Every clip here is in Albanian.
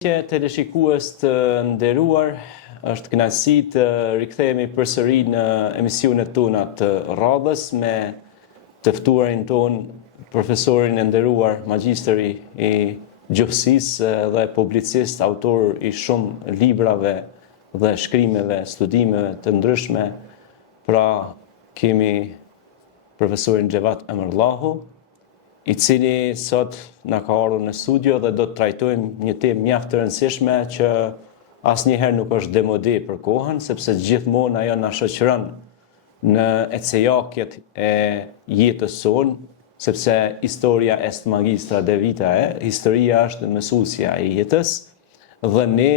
Teleshikues të nderuar, është kënaqësi të rikthehemi përsëri në emisionet tona të radhës me të ftuarin ton, profesorin e nderuar, magjistri i gjuhësisë dhe publicist, autor i shumë librave dhe shkrimeve, studimeve të ndryshme. Pra, kemi profesorin Xhevat Emërllahu, i cili sot na ka ardhur në studio dhe do të trajtojmë një temë mjaft të rëndësishme që asnjëherë nuk është demode për kohën, sepse gjithmonë ajo na shoqëron në ecejakjet e jetës sonë, sepse historia est magistra de vitae, historia është mësuesja e jetës, dhe ne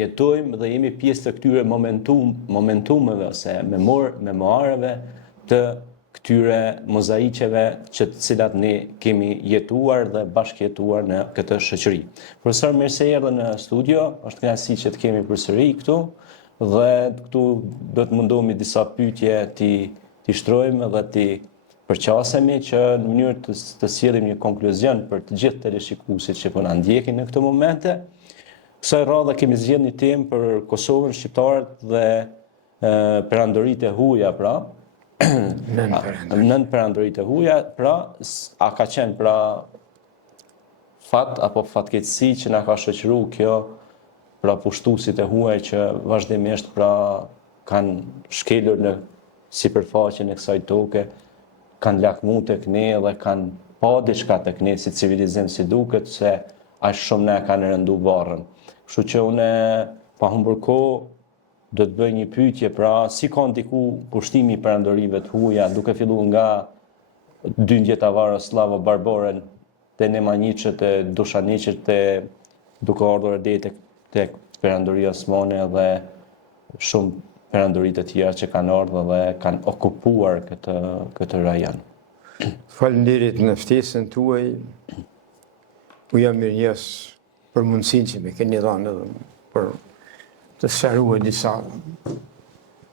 jetojmë dhe jemi pjesë të këtyre momentumeve ose memoareve të këtyre mozaikeve që të cilat ne kemi jetuar dhe bashkëjetuar në këtë shoqëri. Profesor, mirë se erdhe në studio, është kënaqësi që të kemi përsëri këtu dhe këtu do të mundohemi disa pyetje ti shtrojmë dhe ti përqasemi që në mënyrë të sjellim një konkluzion për të gjithë teleshikuesit që po na ndjekin në këto momente. Kësaj radhe kemi zgjedhur një temë për Kosovën, shqiptarët dhe perandoritë e huaja, pra nën perandoritë e huaja, pra a ka qenë pra fat apo fatkeqësi që na ka shoqëruar kjo pra pushtuesit e huaj që vazhdimisht pra kanë shkelur në sipërfaqen e kësaj toke, kanë lakmuar tek ne dhe kanë pa diçka tek ne si civilizim, si duket se aq shumë ne kanë rëndu varrën. Kështu që unë pa humbur kohë do të bëj një pyetje, pra si ka ndiku pushtimi i perandorive të huaja, duke filluar nga dyndjetavarë slavo-barboren, te Nemanjiqët, e Dushaniqët, duke ardhur deri tek perandoria osmane dhe shumë perandori të tjera që kanë ardhur dhe kanë okupuar këtë rajon. Faleminderit në ftesën tuaj. U jam mirënjohës për mundësinë që më keni dhënë për të sqaruar disa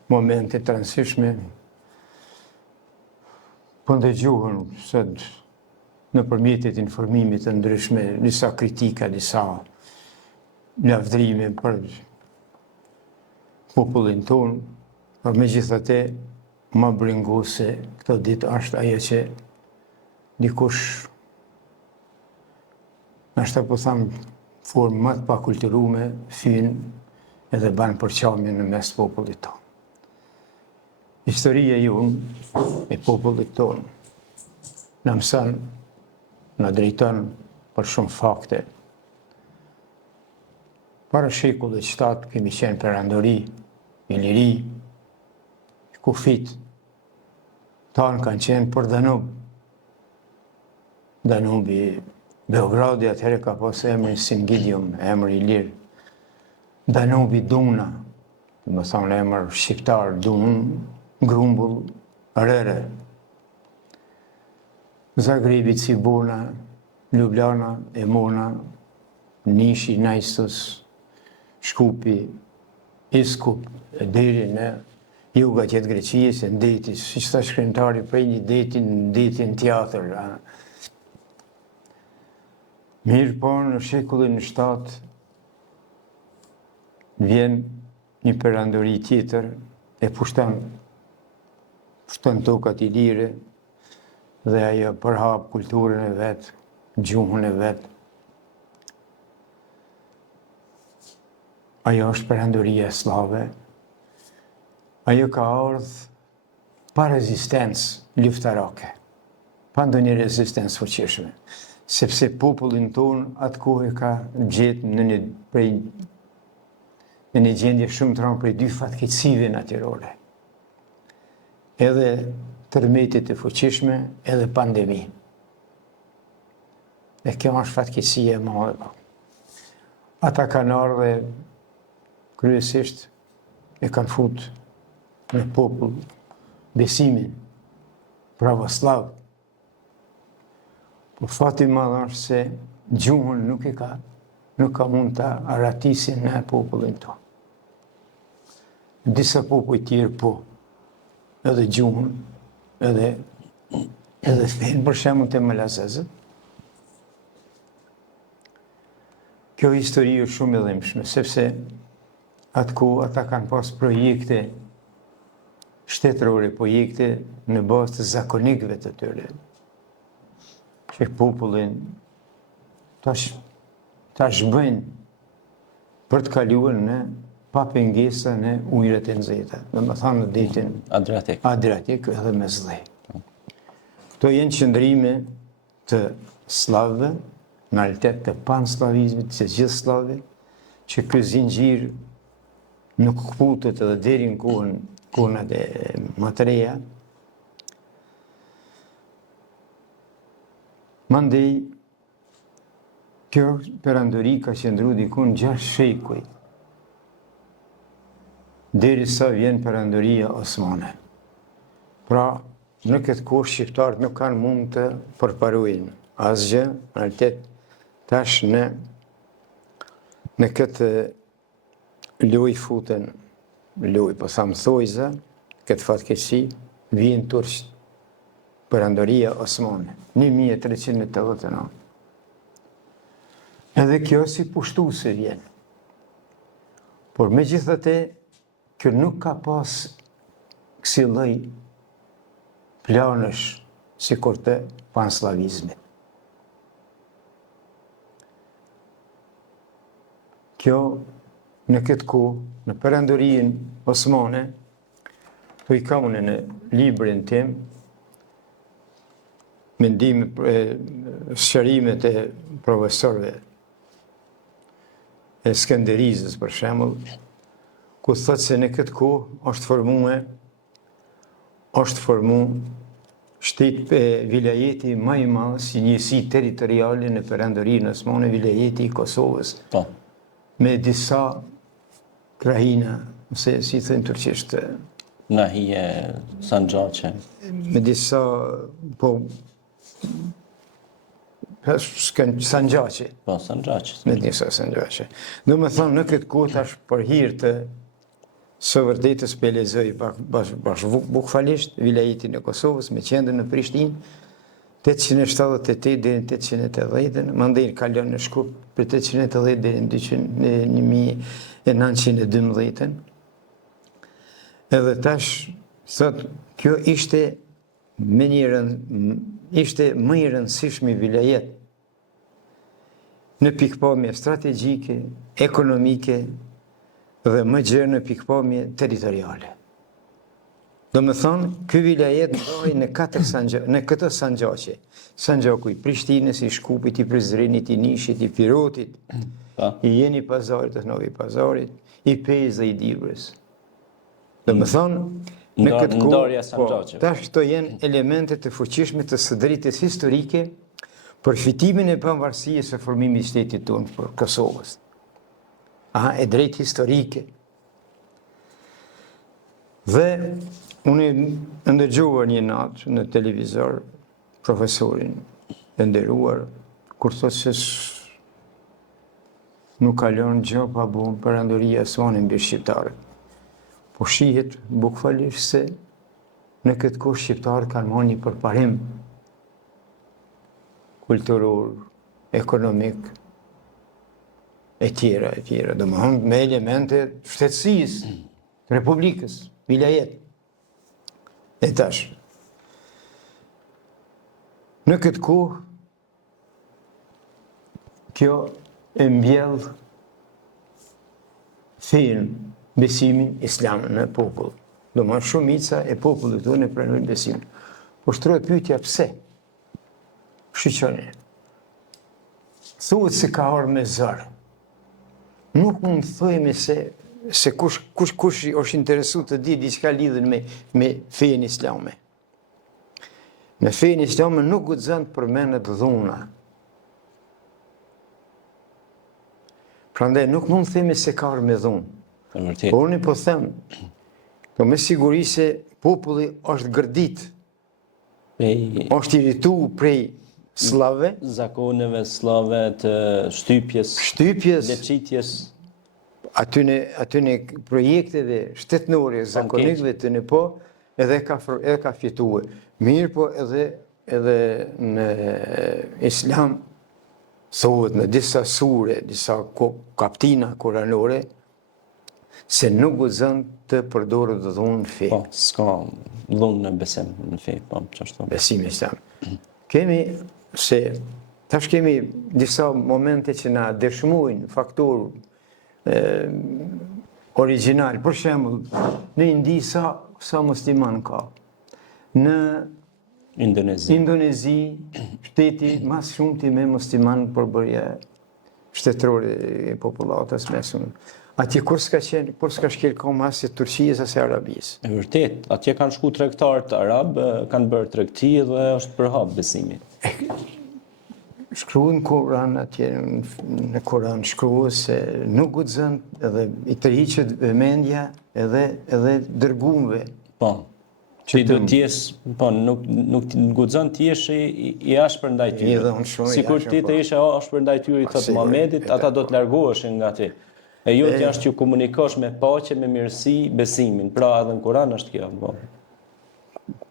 momente të rëndësishme. Po ndëgjohen sot në përmjetet informimit të ndryshme, disa kritika, disa lavdrime për popullin tonë, por megjithatë më bringuese këto ditë është ajo që dikush, ashtu po them, formë më të pakulturume, fyn edhe banë përqamje në mes popullit tonë. Historia jonë e popullit tonë në mëson, në drejton për shumë fakte. Para shekullit 7 kemi qenë perandori, Iliri, kufit, tanë kanë qenë për Danub. Danubi, Beogradi atëherë ka pas emrin Singidium, emri i lirë. Danubi Duna, më thonë emër shqiptar, Dun, Grumbull, Rere. Zagrebi, Cibona, Ljubljana, Emona, Nishi, Naistos, Shkupi, Iskup, deri në jugat jetë Greqisë, në deti, si që ta shkrimtari prej një detin teatr. Mirë po në shekullin 7 vjen një perandori tjetër e pushton tokat ilire dhe ajo përhap kulturën e vet, gjuhën e vet. Ajo është perandoria slave. Ajo ka ardhur pa rezistencë luftarake, pa ndonjë rezistencë fuqishme, sepse popullin tonë atë kohë ka gjetë në një gjendje shumë të rëndë prej dy fatkeqësive natyrore. Edhe tërmetit e fuqishme, edhe pandemi. Dhe kjo është fatkeqësia e madhe. Ata kanë ardhur kryesisht e kanë fut në popull besimin pravoslav. Por fati i madh është se gjuhën nuk ka mund ta aratisin në popullin tonë. Disa popull tjerë po, edhe gjuhën, edhe fenë, për shembull të Malazezët. Kjo histori është shumë e dhimbshme, sepse atku ata kanë pas projekte shtetërore, projekte në bazë të zakonikëve të tyre, që popullin tash bëjnë për të kaluar në pa pengesa në ujërat e nxehta, domethënë në detin Adriatik edhe Mesdhej. Këto janë qëndrime të slavëve, në realitet të panslavizmit, të gjithë slavëve, që ky zinxhir nuk kputet edhe deri në kohën e më të reja. Mandej, kjo perandori ka qëndru dikun 6 shekuj, deri sa vjen perandoria osmane. Pra, në këtë kohë shqiptarët nuk kanë mund të përparojnë asgjë, në realitet tash në këtë lojë futen, po thamë thojza, këtë fatkeqësi, vjen turqët, perandoria osmane, 1389. Edhe kjo si pushtuse vjen. Por megjithatë, kjo nuk ka pas kësi lloj planësh sikur të panslavizmit. Kjo në këtë kohë, në perandorinë osmane, po i kam unë në librin tim, sqarimet e profesorëve e Skënderizës, për shembull, ku thotë se në këtë kohë është formu shteti vilajeti më i madh si njësi territoriale në perandorinë osmane, vilajeti i Kosovës. Po. Me disa krahina, ose si thënë turqisht, Nahije, Sanxhaqe. me disa, po, Sanxhaqe. Po, Sanxhaqe. Me disa Sanxhaqe. Do me thonë, në këtë kohë tash për hir të së vërtetës pe lexoj bukfalisht vilajetin e Kosovës me qendrën në Prishtinë, 878 deri në 880, mandej kalon në Shkup për 880 deri në 1912. Edhe tash thot, kjo ishte më i rëndësishmi vilajet në pikpamje strategjike, ekonomike dhe më gjerë në pikpamje territoriale. Do me thonë, ky vilajet ndrohej në këtë Sanxhaqe. Sanxhaku i Prishtinës, i Shkupit, i Prizrenit, i Nishit, i Pirotit, i Jeni Pazarit, të Novi Pazarit, i Pezë dhe i Divrës. Do me thonë, në këtë kohë, tash këto janë elemente të fuqishme të së drejtës historike për fitimin e pavarësisë së formimit të shtetit tonë për Kosovës. E drejtë historike. Dhe unë ndëgjuar një natë në televizor profesorin e nderuar, kur thotë se nuk kalon gjë pa bu perandoria osmane mbi shqiptarët. Po shihet bukfalisht se në këtë kohë shqiptarët kanë marrë një përparim kulturor, ekonomik, e tjera, domethënë me elemente shtetësisë të Republikës, vilajet. E tash, në këtë kohë, kjo e mbjell fenë, besimin islam në popull. Domethënë shumica e popullit tonë e pranojnë besimin. Po shtrohet pyetja pse? Shiqoni. Thuhet se ka ardhur me zor. Nuk mund të thojmë se kush është interesuar të di diçka lidhur me fenë islame. Në fenë islame nuk guxon të përmendet dhuna. Prandaj nuk mund të themi se ka ardhur me dhunë. Por unë po them, po me siguri se populli është gërdit, është irritu prej sllave, zakoneve slave të shtypjes, leçitjes, atyne projekteve shtetënore, zakonikëve të në po, edhe ka fituar. Mirë po edhe në islam Thuhet në disa sure, disa kaptina kuranore, se nuk guxon të përdoret dhunë në fe. Po, s'ka dhunë në besim në fe, po, çashtu. Besimi islam. Tash kemi disa momente që na dëshmojnë faktor original. Për shembull, në Indi sa musliman ka. Në Indonezi, shteti mas shumti me musliman përbërje shtetërore e popullatës mesme. Atje kur s'ka shkel ka mas se Turqisë as e Arabisë. E vërtet, atje kanë shku tregtarët arab, kanë bërë tregti dhe është përhap besimi. Shkruan Kur'an atje, në Kur'an shkruhet se nuk guxon edhe i tërhiqet vëmendja edhe dërguesve. Po. Ti do të jesh, po, nuk guxon të jesh i ashpër ndaj tyre. Sikur ti të ishe ashpër ndaj tyre, thot Muhamedit, ata do të largoheshin nga ti. E jo të është që komunikosh me paqe, me mirësi, besimin. Pra edhe në Kur'an është kjo. Po.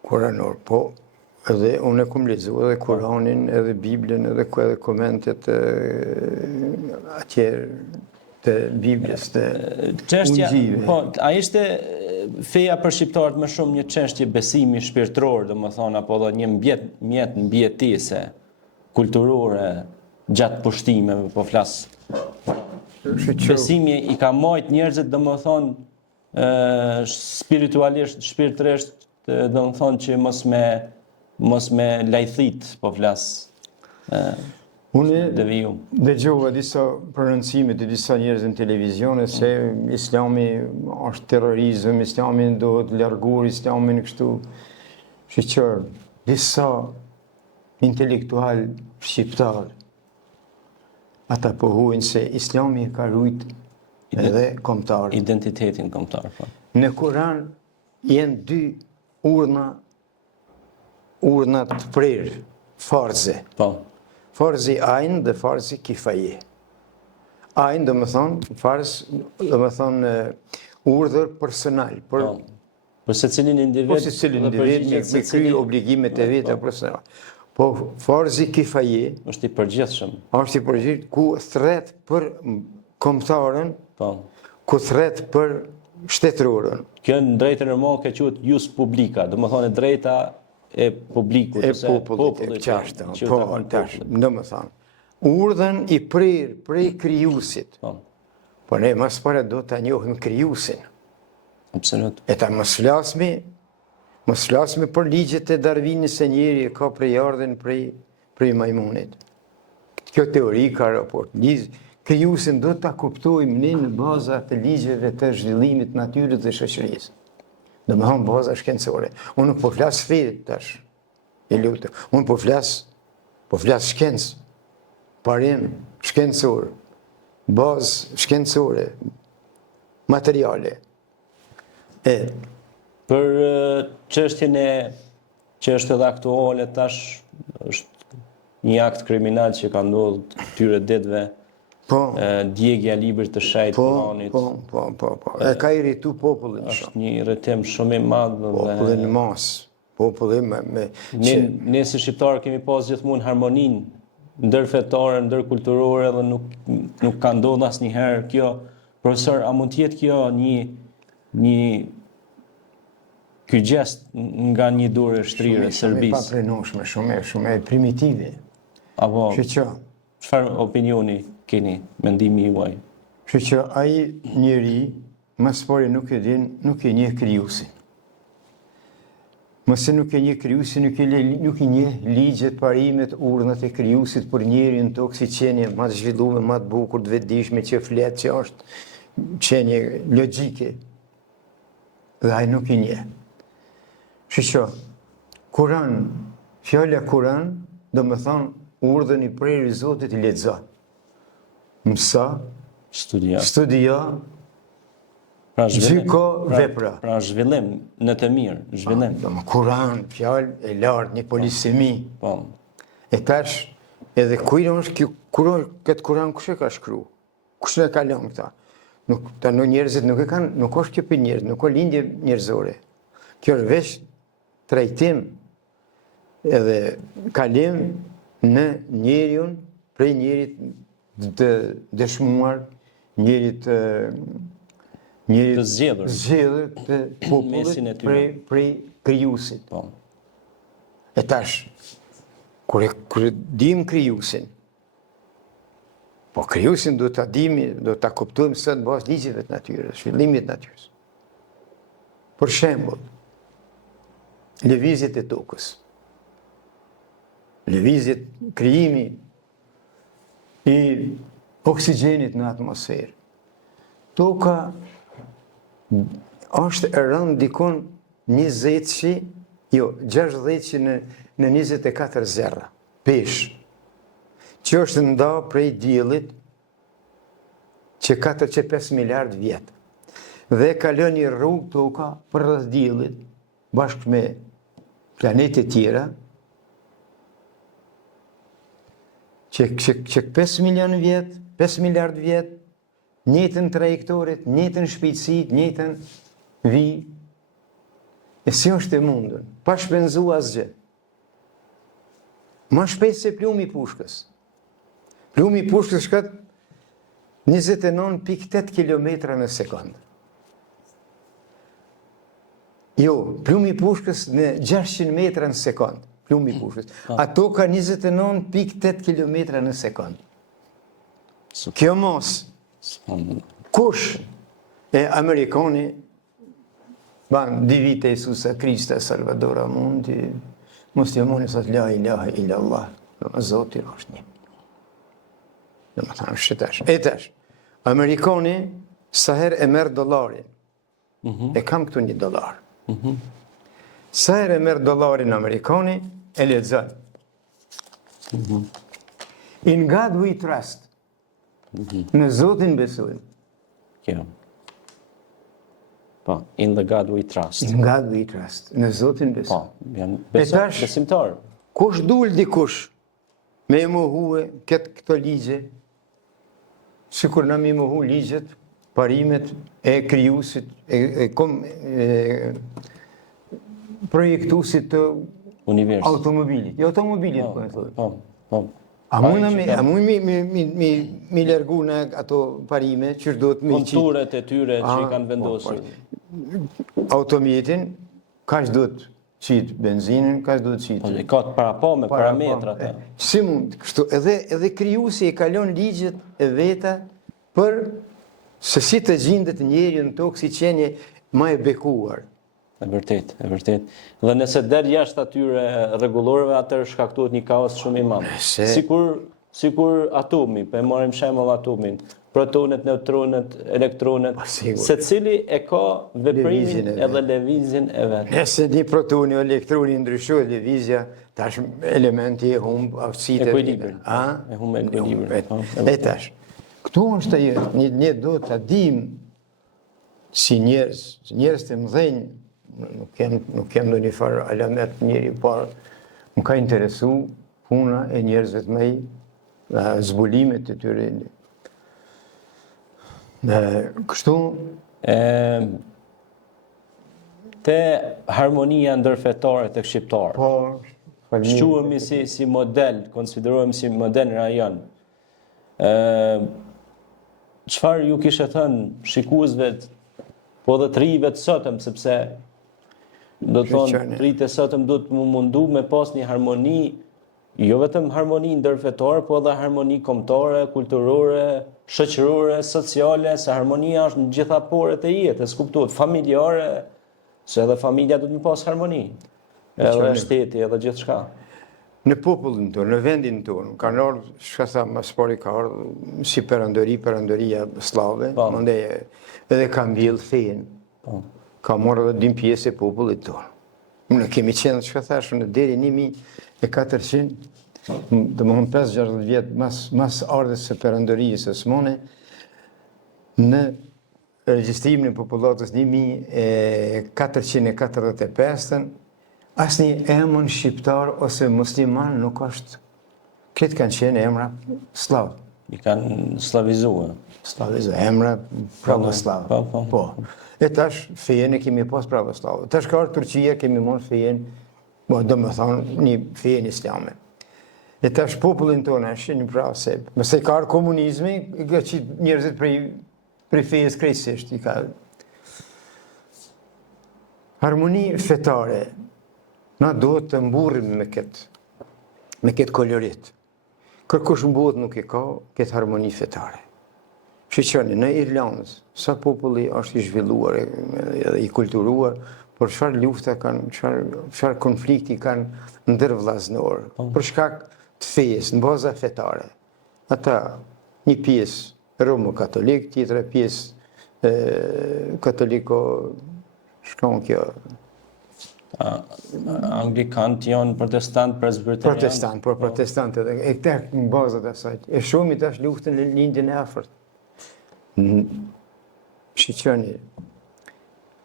Kuranor, po. Edhe unë e kum lexuar edhe Kur'anin, edhe Biblën, edhe komentet atje të Biblës, të Ungjillit. Po, a ishte feja për shqiptarët më shumë një çështje besimi shpirtëror, domethënë, apo edhe një mjet mbijetese kulturore gjatë pushtimeve, po flas. Besimi i ka marrë njerëzit, domethënë, spiritualisht, shpirtërisht, domethënë që mos me lajthit, po flas. Unë dëgjova disa prononcime të disa njerëz në televizion se Islami është terrorizëm, Islami duhet larguar, Islami kështu. Shqiptar, disa intelektual shqiptar, ata pohojnë se Islami ka rujt edhe kombëtar. Identitetin kombëtar. Po. Në Kur'an janë dy urna të prerë, farze. Po. Farzi ayn dhe farzi kifaje. Ayn do më thonë, farz do më thonë urdhër personal. Për se cilin individ. Po se cilin individ me kry obligimet e veta personal. Po farzi kifaje është i përgjithshëm. Është i përgjithshëm ku thret për kombëtarën, ku thret për shtetërorën. Kjo në drejtën e ka quhet jus publica, do më thonë drejta e publikut, e popullit, qashtë, po, tash, në më thonë. Urdhën i prej krijuesit. Po ne mas para do të njohim krijuesin. Absolut. E ta mos flasme për ligjet e Darwinit se njeri ka prejardhjen prej majmunit. Kjo teori ka raport. Krijuesin do ta kuptojmë ne në baza të ligjeve të zhvillimit natyrës dhe shoqërisë. Dhe me hanë baza shkencore. Unë nuk po flasë fejt tash, e lutë. Unë po flasë shkencë, parim shkencor, bazë shkencore, materiale. Për çështjen që është edhe aktuale tash, është një akt kriminal që ka ndodhur këtyre ditëve. Djegja librit të shajt Kuranit. Po. E ka irritu popullin. Është një irritim shumë i madh. Popullin në masë. Popullin me... Ne si shqiptarë kemi pas gjithmonë harmoninë ndërfetare, ndërkulturore dhe nuk ka ndodhur asnjëherë kjo. Profesor, a mund të jetë kjo ky gjest nga një dorë shtrirë e Serbisë? Shumë e paprenueshme, shumë e primitive. Apo çfarë opinioni keni, mendimi juaj? Kështu që ai njeri mas pari nuk e njeh krijuesin. Mëse nuk e njeh krijuesin, nuk e njeh ligjet, parimet, urdhnat e krijuesit për njerin tokë si qenie më të zhvilluar, më të bukur, të vetëdijshme që flet, që është qenie logjike. Dhe ai nuk e njeh. Kështu që Kur'an, fjala Kur'an, do të thonë urdhën i prerë Zotit i lexo. Mësa, studia, gjyko, vepra. Pra zhvillim, në të mirë, zhvillim. Kur'an, fjalë e lartë, një polisemi. E tash, edhe kujnë është këtë Kur'an kush e ka shkru? Kush e ka lënë këta? Në njerëzit nuk është kjo për njerëz, nuk është lindje njerëzore. Kjo është veç trajtim edhe kalim në njeriun prej njerit të dëshmuar, njerit Të zgjedhur. zgjedhur të Mesin e popullit tyre. prej krijuesit. Po. E tash, kur e dim krijuesin, po krijuesin do ta dimi, do ta kuptojmë sot në bazë ligjeve të natyrës, zhvillimit të natyrës. Për shembull, lëvizjet e tokës, lëvizjet, krijimi i oksigjenit në atmosferë. Toka është e rënë dikon 60 në 24 zerra, pesh, që është nda prej diellit që 4,5 miliard vjetë. Dhe kalon një rrugë toka për rreth diellit, bashkë me planetet tjera, që 5 milion vjetë, 5 miliard vjetë, njëjtën trajektorit, njëjtën shpejtësit, njëjtën vi. E si është e mundën, pa shpenzu asgjë. Ma shpejt se plumi i pushkës. Plumi i pushkës shkat 29,8 km në sekundë. Jo, plumi i pushkës në 600 metra në sekundë. Plumi i pushkës. Ato ka 29,8 km në sekundë. Kjo mos, kush e Amerikani ban di vite Isusa Krista Salvadora Mundi, muslimoni sot la ilaha illa Allah, në Zotin është një. Dhe më thamë shqetash. E tash, Amerikani sa herë e merë dollarin, e kam këtu një dollar. Sa herë e merë dollarin Amerikani, e lexon. In God we trust. Në Zotin besojmë. Kjo. Po, in the God we trust. In God we trust. Në Zotin besojmë. Po, janë tash- besimtar. Kush dul dikush me e mohue këto ligje, sikur na me mohu ligjet, parimet e krijuesit, projektuesit të Univers. automobilit. Jo automobilit, po e thonë. Po, po. A mund mi largu në ato parime, që do të mi qitë Konturet e tyre që i kanë vendosur. automjetin, ka që do të qitë benzinën, ka që do të Po, qitë. e ka të parapo me parametrat. Si mund, kështu, edhe krijuesi e kalon ligjet e veta për se si të gjendet njeriu në tokë si qenie më e bekuar. E vërtet, e vërtet. Dhe nëse der jashtë atyre rregullorëve, atëherë shkaktohet një kaos shumë i madh. Sikur atomi, po e marrim shembull atomin, protonet, neutronet, elektronet, secili e ka veprimin edhe lëvizjen e vet. Nëse një protoni o elektroni ndryshohet lëvizja, tash elementi e humb aftësitë Ekuilibrin. E humb ekuilibrin. E tash. Këtu është ajo, një do ta dim si njerëz të mëdhenj, nuk kem ndonjë farë alamet njëri parë, më ka interesu puna e njerëzve të mëdhenj, zbulimet e tyre. Kështu te harmonia ndërfetare tek shqiptarët. Po, shquhemi si model, konsiderohemi si model rajon. Çfarë ju kishe thënë shikuesve, po dhe të rive të sotëm, sepse do të thonë të ritë e sotëm do të mundu me pas një harmoni, jo vetëm harmoni ndërfetare, po edhe harmoni kombëtare, kulturore, shoqërore, sociale, se harmonia është në gjitha porët e jetës, kuptohet, familjare, se edhe familja do të më pas harmoni, edhe shteti, edhe gjithçka. Në popullin tonë, në vendin tonë, kanë ardhur, çka sa më spori ka ardhur si perandoria slave, mandej edhe ka mbjell fen. Ka marrë edhe dim pjesë e popullit tonë. Ne kemi qenë, çka thash, në deri 1400, domethënë 5-6 vjet mas ardhes së perandorisë osmane, në regjistrimin e popullatës 1445, asnjë emër shqiptar ose musliman nuk është. Këtë kanë qenë emra slav. I kanë slavizuar. Emra pravoslav. Po. E tash fejen e kemi pas pravoslav. Tash ka ardhur Turqia, kemi marrë fejen, do më thonë një fejen islame. E tash popullin tonë shihni pra se mëse ka arë komunizmi, i ka qitë njerëzit prej fejes krejtësisht, i ka harmoni fetare. Na duhet të mburrim me këtë kolorit. Kërkush mbuhet nuk i ka këtë harmoni fetare. Shqyqeni, në Irlandës, sa populli është i zhvilluar edhe i kulturuar, por çfarë lufta kanë, çfarë konflikti kanë ndërvllazënor, për shkak të fejes, në baza fetare. Ata, një pjesë romo-katolik, tjetra pjesë katoliko, shkon kjo. Anglikant janë protestant, presbyterian. Protestant, por protestant edhe, e këta në bazat e saj. E shumë i tash luftën në lindjen e afërt. Shqyqeni,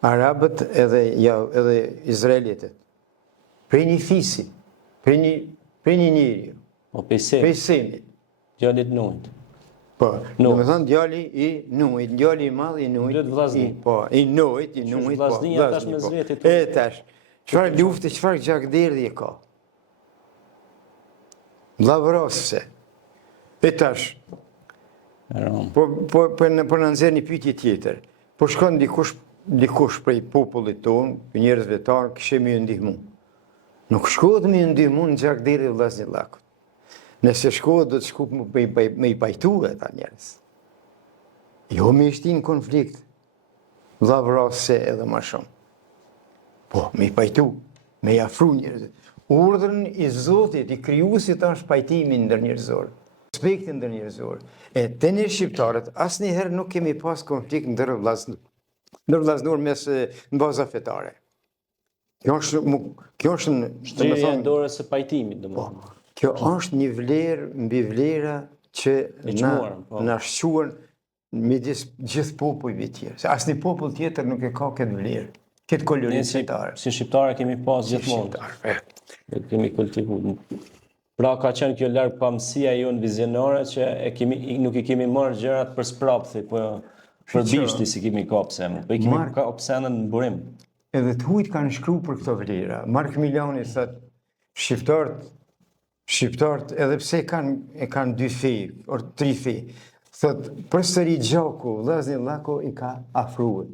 Arabët edhe Izraelitet, prej një fisi, prej një njëri, prej Semit. Djalit Nuhit. Po, në me thënë djali i Nuhit, djali i madh i Nuhit. Djali vllazni. Po, i Nuhit, Vllaznia tash me zvetit. E tash, çfarë lufte, çfarë gjakderdhje ka. Vllavrosëse. E tash, po në nxjerr një pyetje tjetër. Po shkon dikush prej popullit tonë, njerëzve tanë, kishte më ndihmu. Nuk shkohet më ndihmu në gjakderdhje vllaznillakut. Nëse shkohet do të shkup me i pajtu e ta njerëz. Jo me ishti në konflikt, vllavrosëse edhe më shumë. Po, me i pajtu, me i afru njerëzit. Urdhën i Zotit, i krijuesit është pajtimi ndërnjerëzor. Respekti ndërnjerëzor. E te ne shqiptarët, asnjëherë nuk kemi pas konflikt ndërvllazënor mes në baza fetare. Kjo është shtrirja e dorës së pajtimit, domethënë. Kjo është një vlerë mbi vlera që na shquar midis gjithë popujve tjerë. Se asnjë popull tjetër nuk e ka këtë vlerë, këtë kolorit fetare. Si shqiptarë kemi pas gjithmonë. Kemi kultivuar. Pra ka qenë kjo larg pamësia jonë vizionare që nuk i kemi marrë gjërat për sprapthi, po për bishti si kemi kapse. Po i kemi kapse në burim. Edhe të hujt kanë shkruar për këto vlera. Mark Milani thotë Shqiptarët, edhe pse kanë dy fe, or tri fe, thotë përsëri gjaku, vllaznillaku i ka afruar.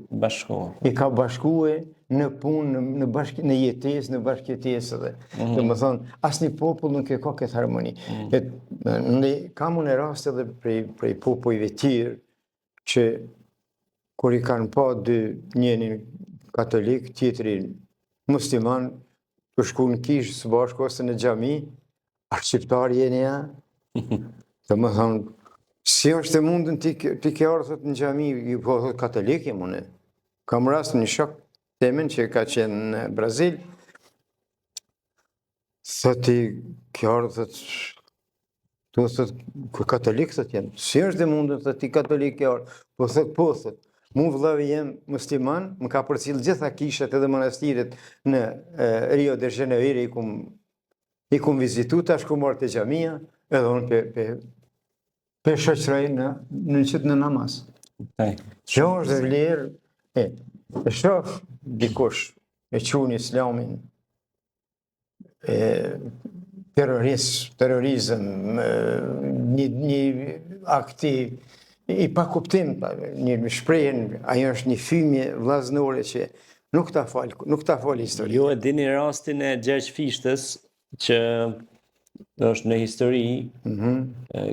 I ka bashkuar në punë, në jetesë, në bashkëjetesë edhe. Domethënë, asnjë popull nuk e ka këtë harmoni. Kam unë rast edhe prej popujve tjerë që kur i kanë pa dy, njërin katolik, tjetrin musliman, për shku në kishë së bashku ose në xhami, shqiptar jeni ja. Domethënë, si është e mundën ti ke ardhur në xhami, po thot katolik jam unë. Kam rast një shok temen që ka qenë në Brazil, thëti kjo ardhë, thëtë katolik, thëtë jenë, si është dhe mundën, thëtë ti katolik kjo ardhë, po thëtë, mu vëllavi jem musliman, më ka përcjellë gjitha kishat edhe monastirit në Rio de Janeiro, i kum vizitu, tash ku marrë të xhamia, edhe unë pe shoqëroj në namaz. Kjo është vlerë, e shoh dikush e qunë islamin terrorizëm, një akti i pa kuptim, një shprehjen, ajo është një fymje vllazënore që nuk ta fal histori. Jo e dini rastin e Gjergj Fishtës që është në histori,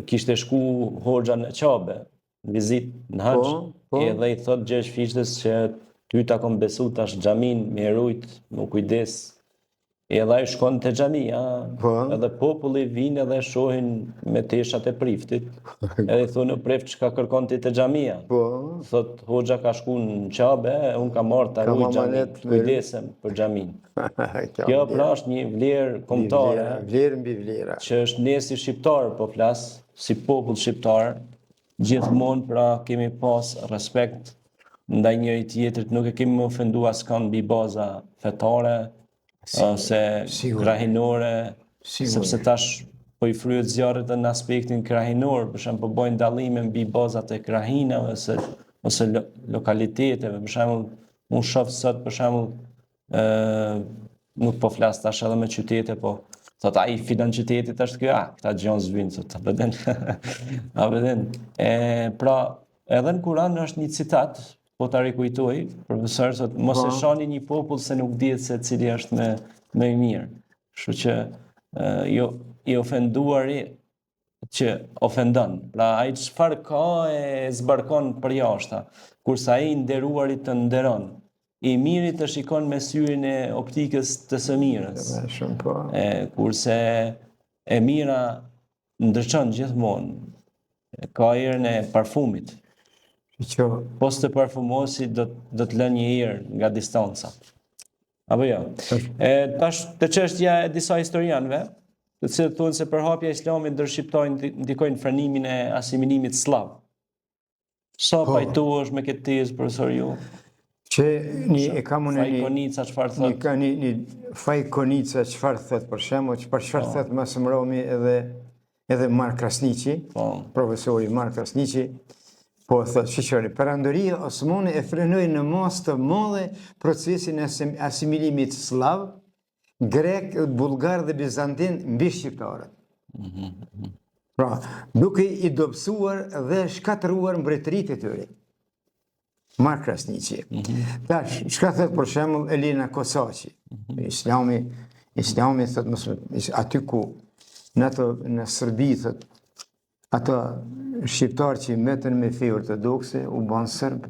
kishte shku Hoxha në Qabe, vizit në Hax, edhe i thot Gjergj Fishtës që ty ta kom besu tash xhamin me herujt, më kujdes. Edhe ai shkon te xhamia, edhe populli vinë edhe shohin me teshat e priftit. Edhe i thonë prift çka kërkon ti te xhamia. Thot Hoxha ka shku në Qabe, unë kam marrë ta ruaj xhamin, kujdesem për xhamin. Kjo pra është një vlerë kombëtare, vlerë mbi vlera. Që është ne si shqiptar po flas, si popull shqiptar, gjithmonë pra kemi pas respekt ndaj njëri tjetrit, nuk e kemi ofendu askën mbi baza fetare ose krahinore, sepse tash po i fryhet zjarrit në aspektin krahinor, për shembull po bojnë dallime mbi bazat e krahinave ose lokaliteteve, për shembull unë shoh sot për shembull nuk po flas tash edhe me qytete, po thot ai filan qytetit është kjo, këta gjon zvynë, thot, abeden. Abeden. Pra, edhe në Kur'an është një citat, po ta rikujtoj, profesor, thot, mos e shani një popull se nuk dihet se cili është më i mirë. Kështu që i ofenduari që ofendon. Pra ai çfarë ka e zbarkon për jashta, kurse ai i nderuari të nderon. I miri të shikon me syrin e optikës të së mirës. Kurse e mira ndryshon gjithmonë. Ka erën e parfumit. Pos të parfumosi do të lënë një erë nga distanca. Apo jo? Tash të çështja e disa historianëve, të cilët thonë se përhapja e Islamit ndër shqiptarë ndikojnë frenimin e asimilimit slav. Sa pajtohesh me këtë tezë, profesor ju? Që e kam unë Fajkonica çfarë thot? Një Fajkonica çfarë thot për shembull, për çfarë thot më së mbrëmi edhe Mark Krasniqi, profesori Mark Krasniqi, po thot shqiptari, perandoria osmane e frenoi në masë të madhe procesin e asimilimit slav, grek, bulgar dhe bizantin mbi shqiptarët. Pra, duke i dobësuar dhe shkatëruar mbretëritë e tyre. Mark Krasniqi. Tash, çka thot për shembull Elena Kosaçi? Islami thot aty ku në Serbi thot ata shqiptarë që metën me fe ortodokse u bën serb.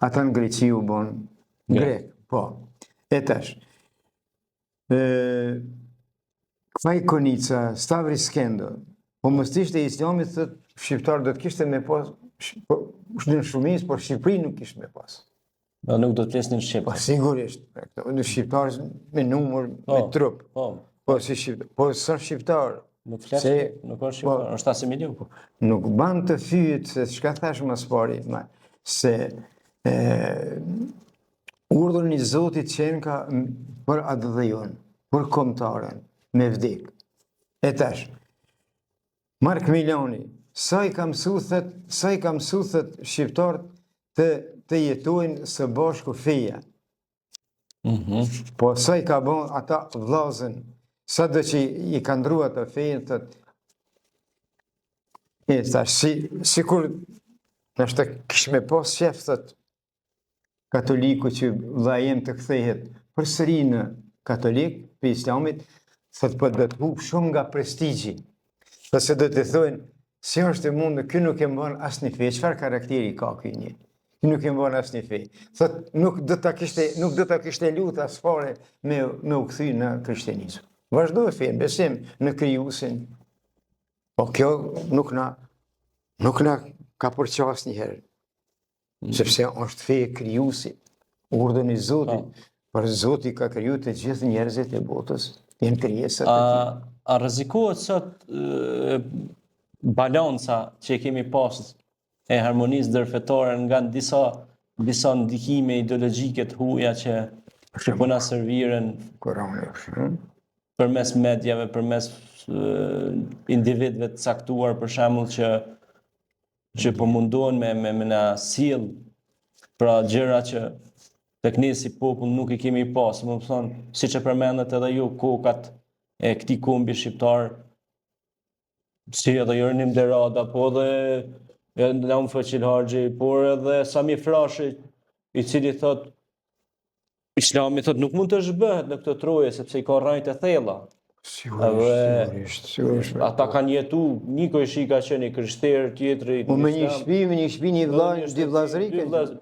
Ata në Greqi u bën grek. Po. E tash. Fajkonica, Stavri Skendo. Po mos ishte Islami thot shqiptar do të kishte me pas në shumicë, por Shqipëri nuk kishte me pas. Nuk do të flisnin shqip. Po sigurisht, në shqiptarë me numër, me trup. Po si shqiptar, po sa shqiptar. Nuk flesin, nuk është shqiptar, është asimiliu. Nuk ban të fyet se çka thash më së pari, se urdhërin i Zotit qenë ka për atë dhe jonë, për kombëtarën, me vdek. E tash, Mark Milani, sa i ka mësu thët shqiptarët të jetojnë së bashku feja. Po sa i ka bon ata vllazën, sa do që i ka ndrua të fejnë, thët, sikur nështë të kishme pas shef, thët, katoliku që vlla jem të kthehet përsëri në katolik, për Islamit, thët, po do të hub shumë nga prestigji. Dhe se do të thojnë, si është e mundë, ky nuk e mbon asnjë fe, çfarë karakteri ka ky një? Ky nuk e mbon asnjë fe. Thot nuk do ta kishte lutë as fare me u kthy në krishterënizëm. Vazhdoi fen, besim në krijuesin. Po kjo nuk na ka përqaf asnjëherë. Sepse është fe e krijuesit, urdhën i Zotit. Por Zoti ka krijuar të gjithë njerëzit e botës, janë krijesat e tij. A rrezikohet sot balanca që kemi pas e harmonisë ndërfetare nga disa ndikime ideologjike të huaja që po na serviren përmes mediave, përmes individëve të caktuar, për shembull që po mundohen me na sill pra gjëra që tek ne si popull nuk i kemi pas, më thon, siç e përmendet edhe ju, kokat e këtij kombi shqiptar, si edhe Jornim Derada, po edhe Naum Faqil Harxhi, por edhe Sami Frashi, i cili thot Islami thot nuk mund të zhbëhet në këtë troje sepse i ka rrajt e thella. Sigurisht. Ata kanë jetu, Niko i Shi ka qenë i krishterë, tjetri me një shtëpi, një vllazëri,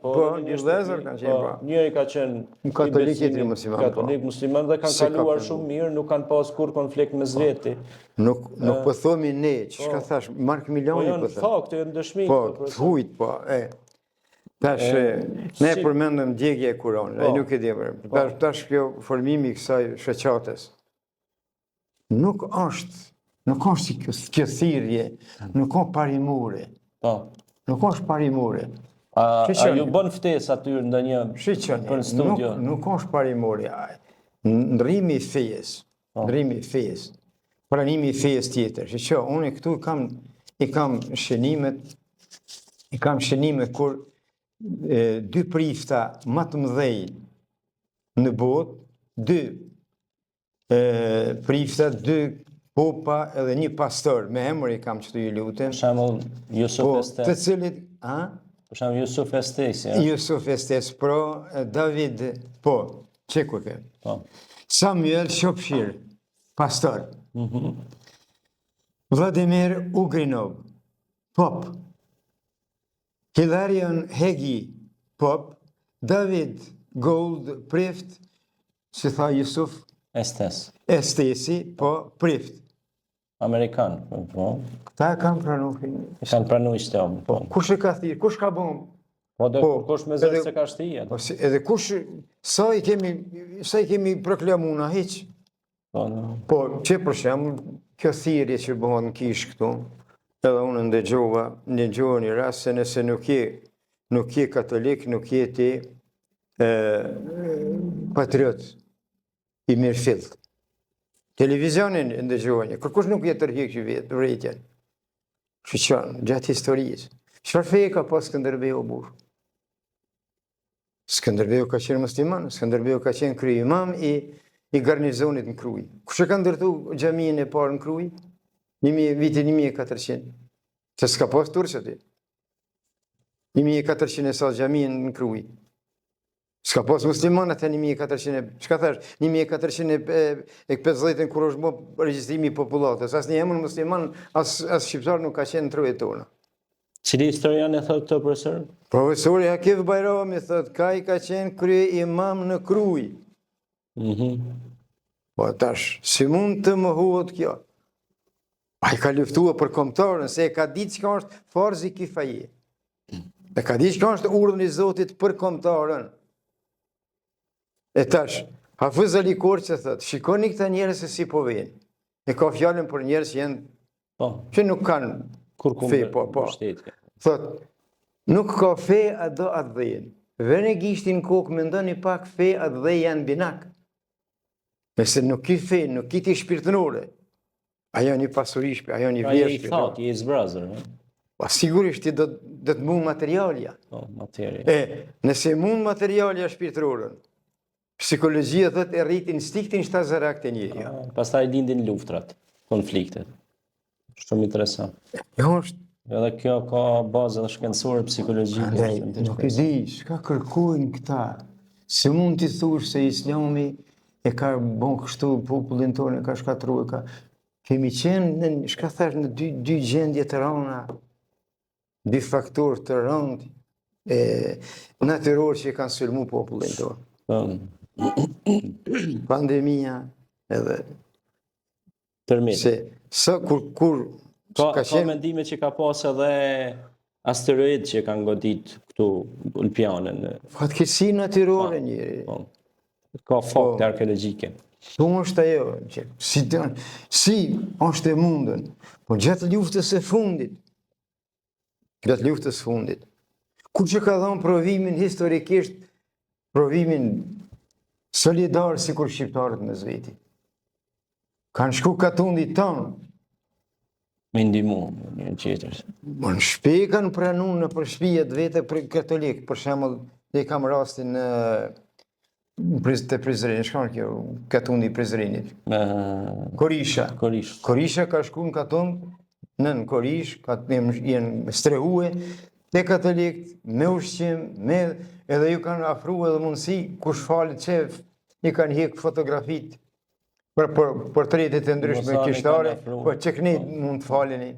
po një vëllazër kanë qenë. Njëri ka qenë katolik, tjetri musliman. Katolik, musliman dhe kanë kaluar shumë mirë, nuk kanë pas kur konflikt mes veti. Nuk po thomi ne, çka thash, Mark Milani po thonë. Fakte, janë dëshmi. Po, thujt, po, Tash, ne përmendëm djegje e Kuranit, ai nuk e di për. Tash kjo formimi i kësaj shoqates. Nuk është kjo thirrje, nuk ka parimore. Nuk është parimore. A ju bën ftesë aty ndonjë për studio? Nuk është parimore. Ndrimi i fesë. Pranimi i fesë tjetër. Që unë këtu i kam shënimet kur dy prifta më të mëdhej në botë, dy prifta, 2 popa edhe 1 pastor, me emër I kam qëtu ju lutem. Për shembull Jusuf Po, Estes. të cilit, Për shembull Jusuf Estes, ja. Jusuf Estes, David, po, çeku ke. Po. Samuel Shopshir, pastor. Vladimir Ugrinov, pop. Hilarion Hegi, pop. David Gold, prift. Si tha Jusuf Estes. Estesi, po, prift. Amerikan, po. Këta e kanë pranu. Kanë pranu Islam, po. Kush e ka thirë, kush ka bom? Po dhe kush me zërë se ka shtija. Edhe kush, sa I kemi proklamu na hiq? Po, që për shemë, kjo thirje që bëhon në kish këtu, edhe unë ndëgjova një rast se nëse nuk je katolik, nuk je ti patriot I mirë fillt. Televizionin ndëgjova një, kërkush nuk je tërhik që vetë, vrejtjen. Shqyqan, gjatë historisë. Çfarë feje ka pas Skënderbeu burë? Skënderbeu ka qenë musliman, Skënderbeu ka qenë krye imam I garnizonit në Kruj. Kush e ka ndërtu xhamin e parë në Kruj? Vitin 1400. Se s'ka pas turqë aty. 1400 e sa xhamin në Kruj. S'ka pas musliman atë 1400, çka thash, 1450 kur është bë regjistrimi I popullatës. Asnjë emër musliman, as shqiptar nuk ka qenë në trojët tona. Cili historian e thotë të profesor? Profesori Akif Bajrami thotë, ka qenë krye imam në Kruj. Po tash, si mund të mohohet kjo? A I ka luftua për kombëtarën, se e ka ditë çka është farzi kifaje. E ka ditë çka është urdhni I Zotit për kombëtarën. E tash, Hafiz Ali Korçë thotë, shikoni këta njerëz se si po vijnë. E ka fjalën për njerëz që nuk kanë fe, po. Thotë, nuk ka fe ado atë dhejnë. Vene gishtin kokë, mendoni pak fe atë dhej janë binak. Nëse nuk ki fe, nuk ki ti shpirtënore, ajo një pasurishpe, ajo një vjeshpe. I thot, I zbrazër. Pa sigurisht ti do të mund materialja. Nëse mund materialja shpirtërorën, psikologjia thot e rrit instiktin shtazërak të njëri. Pastaj lindin luftrat, konfliktet. Shumë interesant. Edhe kjo ka bazë edhe shkencore psikologjike. Nuk e di, çka kërkojnë këta? Se mund t'i thush se Islami e ka bon kështu popullin tonë, e ka shkatruar, kemi qenë çka thash në dy gjendje të rënda, 2 faktorë të rëndë natyror që kanë sulmu popullin tonë. Pandemia edhe tërmit. Se sa kur ka mendime që ka pas edhe asteroid që kanë godit këtu ulpianën. Fatkeqësi natyrore njëri. Ka fakte arkeologjike. Po është ajo që si është e mundën, po gjatë luftës së fundit. Kur që ka dhënë provimin historikisht, provimin solidar sikur shqiptarët në zveti. Kanë shku katundit tonë. Me ndihmu një tjetër. Në shtëpi kanë pranuar në për shtëpijet vete për katolik, për shembull, ne kam rastin të Prizrenit, shkon kjo katundi I Prizrenit. Korisha. Korisha ka shku në katund, në Korish, jenë strehue, te katolik, me ushqim, edhe ju kanë afru edhe mundësi, kush falit qef, I kanë hek fotografit për portretet e ndryshme kishtare, po që këni mund të falini.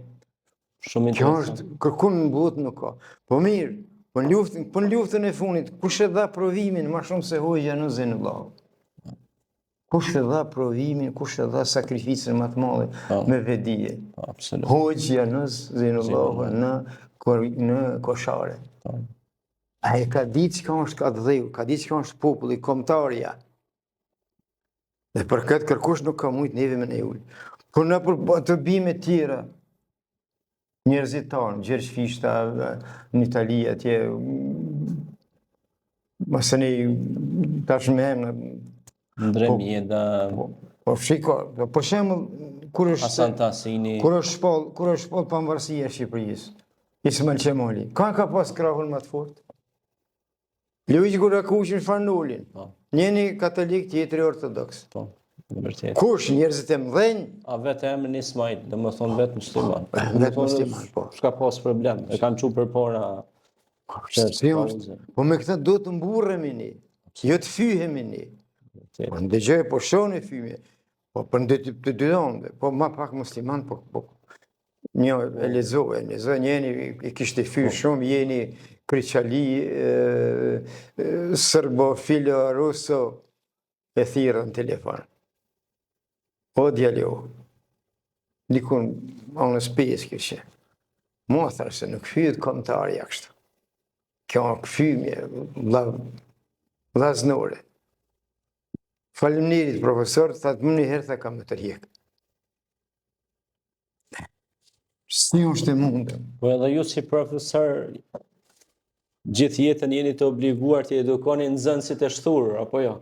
Kjo është, kërkun në botë nuk ka. Po mirë, po në luftën e funit, kush e dha provimin, ma shumë se Hoxha në Zejnullah. Kush e dha provimin, kush e dha sakrificën më të madhe me vedije. Hoxha në Zejnullah në Koshare. A e ka ditë që ka është ka dheu, ka ditë që ka është populli, kombëtarja. Dhe për këtë kërkush nuk ka mujtë neve me ne ujë. Kur në për të bime tjera, njerëzit tanë, Gjergj Fishta, në Itali, atje, mëse ne tash me hemë, Ndremje da... Po shiko, për shembull, kur është shpoll pavarësia e Shqipërisë, Ismail Qemali, ka pas krahun më të fortë? Luigi Gurakuqin Fanulin, njëni katolik, tjetri ortodoks. vërtet. Kush njerëzit e mëdhenj, A vetë emrin Ismail, dhe më thonë vetë musliman. vetë musliman, po. S'ka pas problem, e kanë qu për para Si është? Po me këtë do të mburremi ne, jo të fyhemi ne. Po ndëgjoj, po shoni fyhemi, po për të dyonde, po ma pak musliman, po një e lexoj, njeni i kishte fyr shumë, jeni kriçali, sërbo, filo, ruso, e thirrën në telefon. O djalo, dikun anës 5 kështë. Mua thërë se nuk fyët komtarja kështë. Kjo në këfymje, vlaznore. Faleminderit profesor, thëtë më një herë thë kam të rjekë. Si është e mundëm? Po edhe ju si profesor, gjithë jetën jeni të obliguar të edukoni nxënësit e shthurur, apo jo?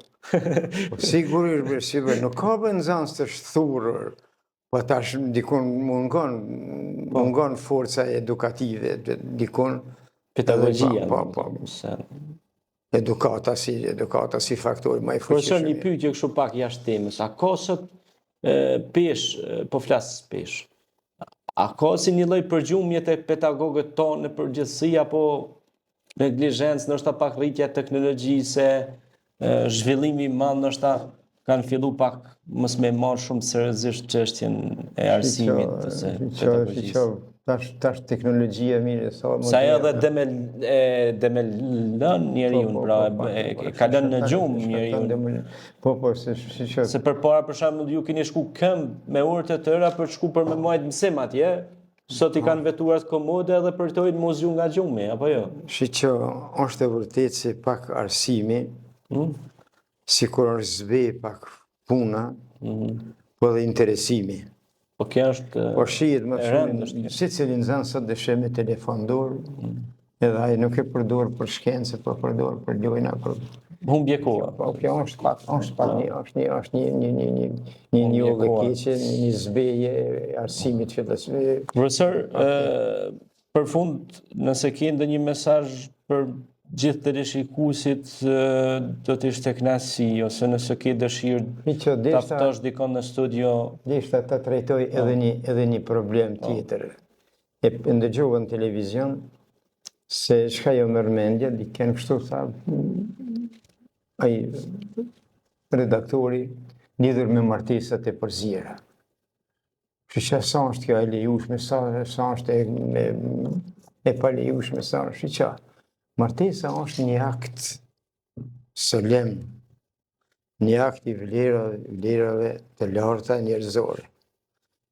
Po sigurisht, nuk ka për nxënës të shthurur, po tash dikun mungon forca edukative, dikun Pedagogjia. Po. Edukata si faktori më i fuqishëm. Profesor, një pyetje kështu pak jashtë temës. A ka sot pesh, po flas pesh. A ka si një lloj përgjumje tek pedagogët tonë në përgjithësi apo neglizhencë, ndoshta pak rritja e teknologjisë, zhvillimi i madh ndoshta kanë fillu pak mos me marrë shumë seriozisht çështjen e arsimit ose pedagogjisë. Tash teknologjia mirë sa sa edhe dhe me lën njeriu, pra ka lënë në gjumë njeriu. Po, si që... Se përpara për shembull ju keni shku këmbë me orë të tëra për të shku për me majt mësim atje, sot i kanë vetuar të komode edhe për të ojtë muzju nga gjumi, apo jo? Shi që është e vërtet se pak arsimi, si kur është zbe pak puna, po dhe interesimi. Po kjo është po shihet më shumë, si cilin zënë sot dëshe me telefon dorë, edhe ai nuk e përdor për shkencë, po përdor për lojna, për humbje koha. Po kjo është një jollë keqe, një zbeje arsimit fillesor. Profesor, për fund, nëse ke ndonjë mesazh për gjithë të rishikuesit, do të ishte kënaqësi, ose nëse ke dëshirë ta ftosh dikon në studio. Deshta ta trajtoj edhe një problem tjetër. E ndëgjova në televizion se shka jo mërmendje, di kënë kështu sa ai redaktori lidhur me martesat e përzjera. Që sa është kjo e lejushme, sa është e pa lejushme, sa është që martesa është një akt solemn, një akt i vlerave të larta njerëzore.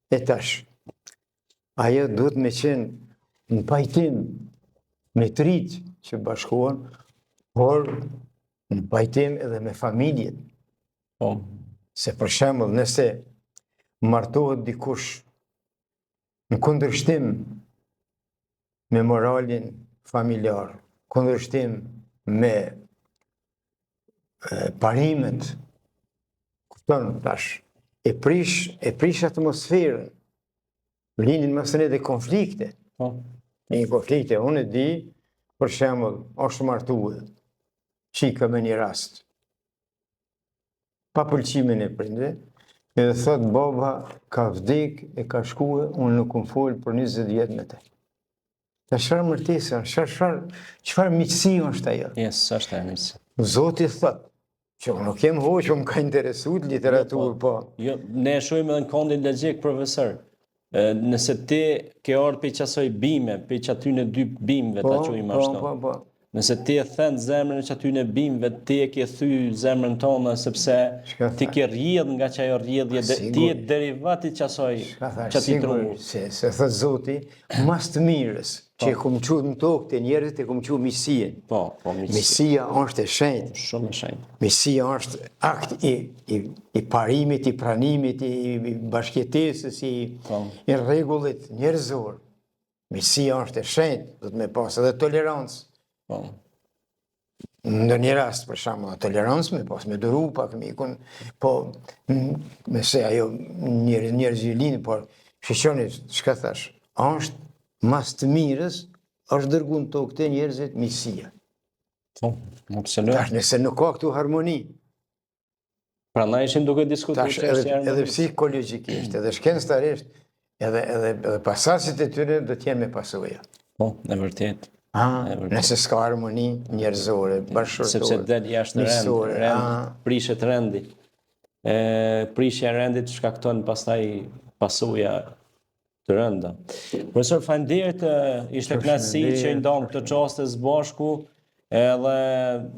E tash, ajo duhet me qenë në pajtim me tritë që bashkohen, por në pajtim edhe me familjet. Se për shembull, nëse martohet dikush në kundërshtim me moralin familjar, kundërshtim me parimet, kupton tash, e prish atmosferën, lindin më së dhe konflikte. Një konflikte, unë e di, për shembull, është martuar, qika me një rast, pa pëlqimin e prindve, edhe thot baba ka vdek e ka shkue, unë nuk më fol për 20 vjet me te. Ta çfarë martesa, çfarë miqësi është ajo? Yes, është e miqësi. Zoti thot, që unë nuk jem hoq, më ka interesuar literaturë, po. Jo, ne e shohim edhe në kondin logjik, profesor. Nëse ti ke ardhur pe qasoj bime, pe atyne 2 bimëve ta quajmë ashtu. Po. Nëse ti e thën zemrën që aty në bimëve, ti e ke thy zemrën tonë, sepse ti ke rrjedh nga që ajo rrjedhje, ti e derivati qasoj që ti trumu. Se thët Zoti, mas të mirës, që e kumë qu në tokë të njerët, e kumë qu misien. Po, miqësia. Misia është e shenjtë. Shumë e shenjtë. Misia është akt i parimit, i pranimit, i bashkëjetesës, i rregullit njerëzor. Misia është e shenjtë, do të me pas edhe tolerancë. Në një rast, për shembull, tolerancë me pas me duru pak mikun, po me se ajo njerëz i linë, por shqyqoni, çka thash, është mas të mirës, është dërgu në tokë të njerëzit misia. Absolut. Tash nëse nuk ka këtu harmoni, Prandaj ishim duke diskutuar Tash edhe psikologjikisht, edhe shkencëtarisht, edhe pasasit e tyre do t'jemi pasojë. Po, e vërtet. Nëse s'ka harmoni njerëzore, bashkëtorë, sepse del jashtë prishet rendi. Prishja e rendit shkakton pastaj pasoja të rënda. Profesor, faleminderit, ishte kënaqësi që ndam këtë çaste së bashku, edhe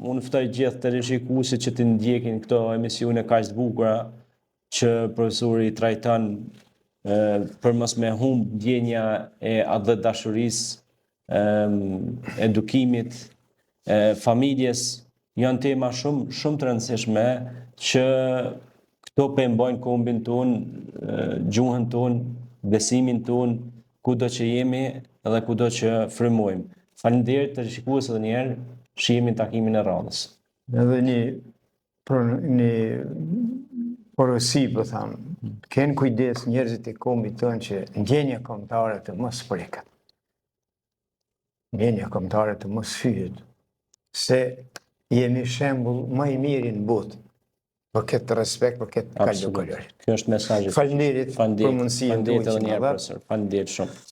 unë ftoj gjithë televizionistët që të ndjekin këto emisione kaq të bukura që profesori trajton për mos me humb ndjenja e dhe dashurisë, edukimit, familjes, janë tema shumë të rëndësishme që këto pëmbojnë kombin ton, gjuhën ton, besimin ton, kudo që jemi edhe kudo që frymojmë. Faleminderit të shikues edhe një herë, shihemi në takimin e radhës. Edhe një porosi, po tham, kenë kujdes njerëzit e kombit tonë që ndjenja kombëtare të mos preket. Ndjenja kombëtare të mos fyhet, se jemi shembull më i miri në botë për këtë respekt, për këtë kallokolori. Kjo është mesazhi. Faleminderit për mundësinë tuaj. Faleminderit edhe një herë, profesor. Faleminderit shumë.